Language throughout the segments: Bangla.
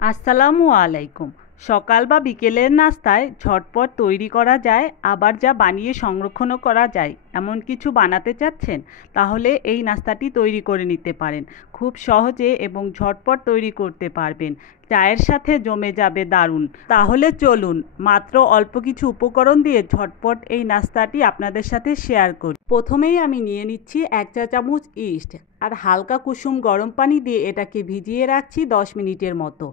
আসসালামু আলাইকুম। সকাল বা বিকেলের নাস্তায় ঝটপট তৈরি করা যায়, আবার যা বানিয়ে সংরক্ষণও করা যায় এমন কিছু বানাতে চাচ্ছেন, তাহলে এই নাস্তাটি তৈরি করে নিতে পারেন। খুব সহজে এবং ঝটপট তৈরি করতে পারবেন। চায়ের সাথে জমে যাবে দারুণ। তাহলে চলুন মাত্র অল্প কিছু উপকরণ দিয়ে ঝটপট এই নাস্তাটি আপনাদের সাথে শেয়ার করি। প্রথমেই আমি নিয়ে নিচ্ছি 1 চা চামচ ইস্ট, আর হালকা কুসুম গরম পানি দিয়ে এটাকে ভিজিয়ে রাখছি 10 মিনিটের মতো।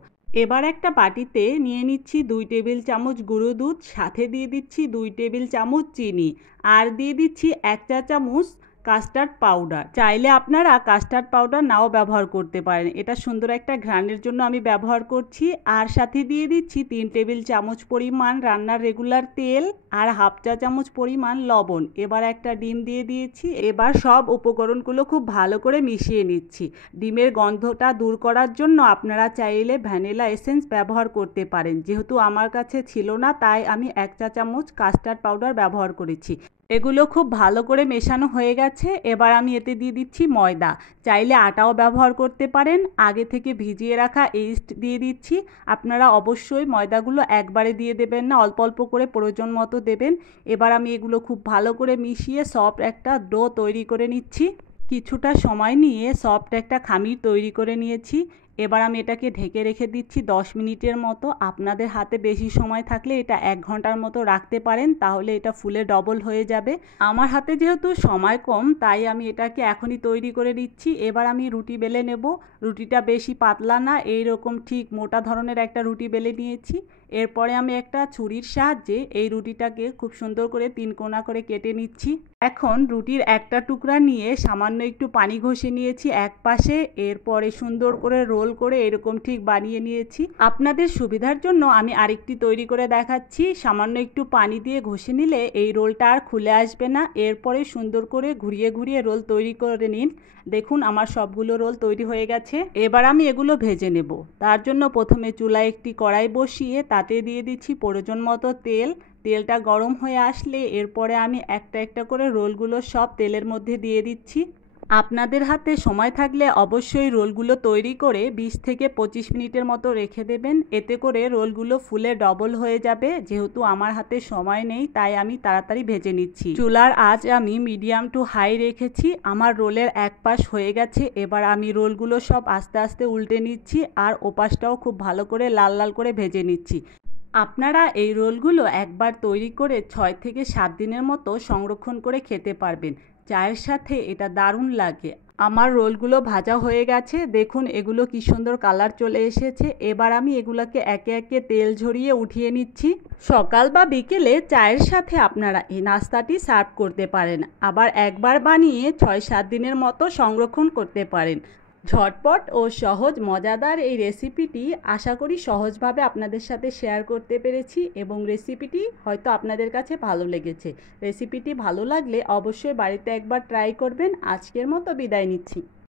এবার একটা বাটিতে নিয়ে নিচ্ছি 2 টেবিল চামচ গুঁড়ো দুধ, সাথে দিয়ে দিচ্ছি 2 টেবিল চামচ চিনি, আর দিয়ে দিচ্ছি 1 চা চামচ কাস্টার্ড পাউডার। চাইলে আপনারা কাস্টার্ড পাউডার নাও ব্যবহার করতে পারেন, এটা সুন্দর একটা ঘ্রাণের জন্য আমি ব্যবহার করছি। আর সাথে দিয়ে দিচ্ছি 3 টেবিল চামচ পরিমাণ রান্নার রেগুলার তেল, আর 1/2 চা চামচ পরিমাণ লবণ। এবার একটা ডিম দিয়ে দিয়েছি। এবার সব উপকরণগুলো খুব ভালো করে মিশিয়ে নিচ্ছি। ডিমের গন্ধটা দূর করার জন্য আপনারা চাইলে ভ্যানিলা এসেন্স ব্যবহার করতে পারেন, যেহেতু আমার কাছে ছিল না তাই আমি 1 চা চামচ কাস্টার্ড পাউডার ব্যবহার করেছি। এগুলো খুব ভালো করে মেশানো হয়ে গেছে। এবার আমি এতে দিয়ে দিচ্ছি ময়দা, চাইলে আটাও ব্যবহার করতে পারেন। আগে থেকে ভিজিয়ে রাখা ইস্ট দিয়ে দিচ্ছি। আপনারা অবশ্যই ময়দাগুলো একবারে দিয়ে দেবেন না, অল্প অল্প করে প্রয়োজন মতো দেবেন। এবার আমি এগুলো খুব ভালো করে মিশিয়ে সফট একটা ডো তৈরি করে নিচ্ছি। কিছুটা সময় নিয়ে সফট একটা খামির তৈরি করে নিয়েছি। এবার আমি এটাকে ঢেকে রেখে দিচ্ছি 10 মিনিটের মতো। আপনাদের হাতে বেশি সময় থাকলে এটা 1 ঘন্টার মতো রাখতে পারেন, তাহলে এটা ফুলে ডবল হয়ে যাবে। আমার হাতে যেহেতু সময় কম তাই আমি এটাকে এখনই তৈরি করে নিচ্ছি। এবার আমি রুটি বেলে নেব। রুটিটা বেশি পাতলা না, এইরকম ঠিক মোটা ধরনের একটা রুটি বেলে নিয়েছি। এরপরে আমি একটা ছুরির সাহায্যে এই রুটিটাকে খুব সুন্দর করে 3 কোনা করে কেটে নিচ্ছি। এখন রুটির একটা টুকরা নিয়ে সামান্য একটু পানি ঘষে নিয়েছি এক পাশে। এরপরে সুন্দর করে রোল করে এরকম ঠিক বানিয়ে নিয়েছি। আপনাদের সুবিধার জন্য আমি আরেকটি তৈরি করে দেখাচ্ছি। সামান্য একটু পানি দিয়ে ঘষে নিলে এই রোলটা আর খুলে আসবে না। এরপরে সুন্দর করে ঘুরিয়ে ঘুরিয়ে রোল তৈরি করে নিন। দেখুন আমার সবগুলো রোল তৈরি হয়ে গেছে। এবার আমি এগুলো ভেজে নেব। তার জন্য প্রথমে চুলায় একটি কড়াই বসিয়ে তাতে দিয়ে দিচ্ছি প্রয়োজন মতো তেল। তেলটা গরম হয়ে আসলে এরপরে আমি একটা একটা করে রোলগুলো সব তেলের মধ্যে দিয়ে দিচ্ছি। আপনাদের হাতে সময় থাকলে অবশ্যই রোলগুলো তৈরি করে 20 থেকে 25 মিনিটের মতো রেখে দেবেন। এতে করে রোলগুলো ফুলে ডবল হয়ে যাবে। যেহেতু আমার হাতে সময় নেই তাই আমি তাড়াতাড়ি ভেজে নিচ্ছি। চুলার আঁচ আমি মিডিয়াম টু হাই রেখেছি। আমার রোলের এক পাশ হয়ে গেছে। এবার আমি রোলগুলো সব আস্তে আস্তে উল্টে নিচ্ছি, আর ওপাশটাও খুব ভালো করে লাল লাল করে ভেজে নিচ্ছি। আপনারা এই রোলগুলো একবার তৈরি করে 6 থেকে 7 দিনের মতো সংরক্ষণ করে খেতে পারবেন। চায়ের সাথে এটা দারুণ লাগে। আমার রোলগুলো ভাজা হয়ে গেছে, দেখুন এগুলো কি সুন্দর কালার চলে এসেছে। এবার আমি এগুলোকে একে একে তেল ঝরিয়ে উঠিয়ে নিচ্ছি। সকাল বা বিকেলে চায়ের সাথে আপনারা এই নাস্তাটি সার্ভ করতে পারেন, আবার একবার বানিয়ে 6-7 দিনের মতো সংরক্ষণ করতে পারেন। ঝটপট ও সহজ মজাদার এই রেসিপিটি আশা করি সহজভাবে আপনাদের সাথে শেয়ার করতে পেরেছি, এবং রেসিপিটি হয়তো আপনাদের কাছে ভালো লেগেছে। রেসিপিটি ভালো লাগলে অবশ্যই বাড়িতে একবার ট্রাই করবেন। আজকের মতো বিদায় নিচ্ছি।